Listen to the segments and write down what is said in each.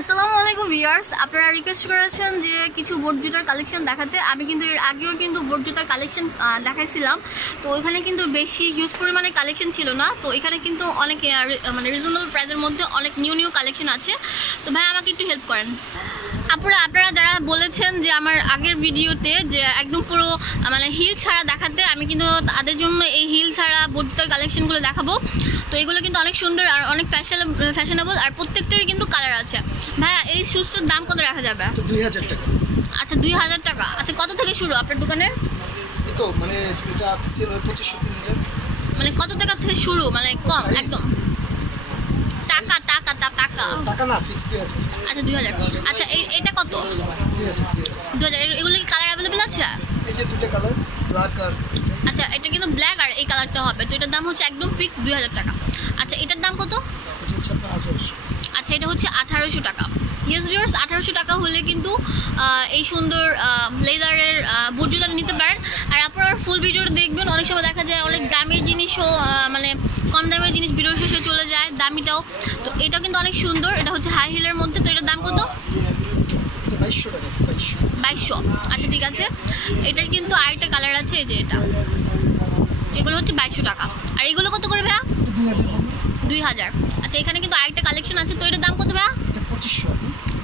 আসসালামু আলাইকুম ভিউয়ার্স, আপনারা রিকোয়েস্ট করেছেন যে কিছু বোট জুতার কালেকশন দেখাতে। আমি কিন্তু এর আগেও কিন্তু বোট জুতার কালেকশন দেখাইছিলাম, তো ওইখানে কিন্তু বেশি হিউজ পরিমাণে কালেকশন ছিল না। তো এখানে কিন্তু অনেক মানে রিজনেবল প্রাইসের মধ্যে অনেক নিউ কালেকশন আছে। তো ভাই আমাকে একটু হেল্প করেন। আপনারা যারা বলেছেন যে আমার আগের ভিডিওতে যে একদম পুরো মানে হিল ছাড়া দেখাতে, আমি কিন্তু তাদের জন্য এই হিল ছাড়া বোট জুতার কালেকশনগুলো দেখাবো। তো এগুলো কিন্তু অনেক সুন্দর আর অনেক ফ্যাশনেবল, আর প্রত্যেকটারই কিন্তু কালার আছে। ভাইয়া এই শুজটার দাম কত রাখা যাবে? 2000 টাকা। আচ্ছা 2000 টাকা। আচ্ছা কত থেকে শুরু আপনার দোকানের? এই তো মানে এটা সেল হয় 2500-3000। মানে কত টাকা থেকে শুরু, মানে কম একদম? টাকা না, ফিক্স 2000। আচ্ছা 2000। আচ্ছা এটা কত? 2000। এগুলো কি কালার অ্যাভেলেবল আছে? এই যে দুটো কালার, ব্ল্যাক আর আচ্ছা এটা কিন্তু ব্ল্যাক আর এই কালারটা হবে। তো এটার দাম হচ্ছে একদম ফিক্স 2000 টাকা। আচ্ছা এটার দাম কত? এটা হচ্ছে 1800। আচ্ছা এটা হচ্ছে 1800 টাকা। ইয়েস ভিউয়ার্স, 1800 টাকা হলে কিন্তু এই সুন্দর লেদারের বুট জুতা নিতে পারেন। আর আপনারা ফুল ভিডিওটা দেখবেন। অনেক সময় দেখা যায় অনেক দামের জিনিসও মানে কম দামের জিনিস ভিডিও শেষে চলে যায়, দামিটাও। তো এটা কিন্তু অনেক সুন্দর, এটা হচ্ছে হাই হিলের মধ্যে। তো এটার দাম কত? 2200 টাকা। 2200। আচ্ছা ঠিক আছে। এটার কিন্তু আরেকটা কালার আছে, এই যে এটা, এগুলো হচ্ছে 2200 টাকা। আর এগুলো কত করে ভাইয়া? 2000। আচ্ছা এখানে কিন্তু আরেকটা কালেকশন আছে। তো এটার দাম কত ভাইয়া? 2500।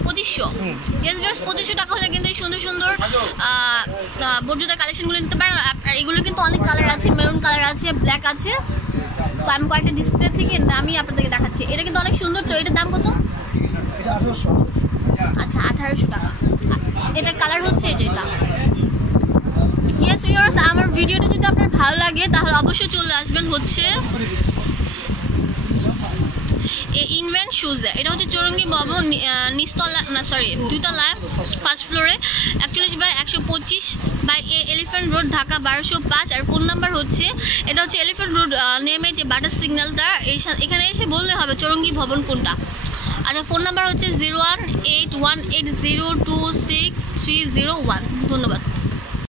2500। ইয়েস জাস্ট 2500 টাকা হলে কিন্তু এই সুন্দর সুন্দর বোট জুতার কালেকশনগুলো নিতে পারেন। আর এগুলো কিন্তু অনেক কালার আছে, মেরুন কালার আছে, ব্ল্যাক আছে। তো আমি কয়েকটা ডিসপ্লে থেকে আমি আপনাদেরকে দেখাচ্ছি। এটা কিন্তু অনেক সুন্দর। তো এটার দাম কত? এটা 1800। আচ্ছা 1800 টাকা। এটার কালার হচ্ছে এই যে এটা। ইয়েস ভিউয়ার্স, আমার ভিডিওটা যদি আপনার ভালো লাগে তাহলে অবশ্যই চলে আসবেন হচ্ছে ইনভেন্ট শুজে। এটা হচ্ছে চৌরঙ্গি ভবন নিচতলা, না সরি দুইতলায়, ফার্স্ট ফ্লোরে, 41/125 এলিফ্যান্ট রোড, ঢাকা 1205। আর ফোন নাম্বার হচ্ছে, এটা হচ্ছে এলিফ্যান্ট রোড নেমে যে বাটার সিগন্যালটা, এখানে এসে বললে হবে চৌরঙ্গি ভবন কোনটা। আচ্ছা ফোন নাম্বার হচ্ছে 01818026301। ধন্যবাদ।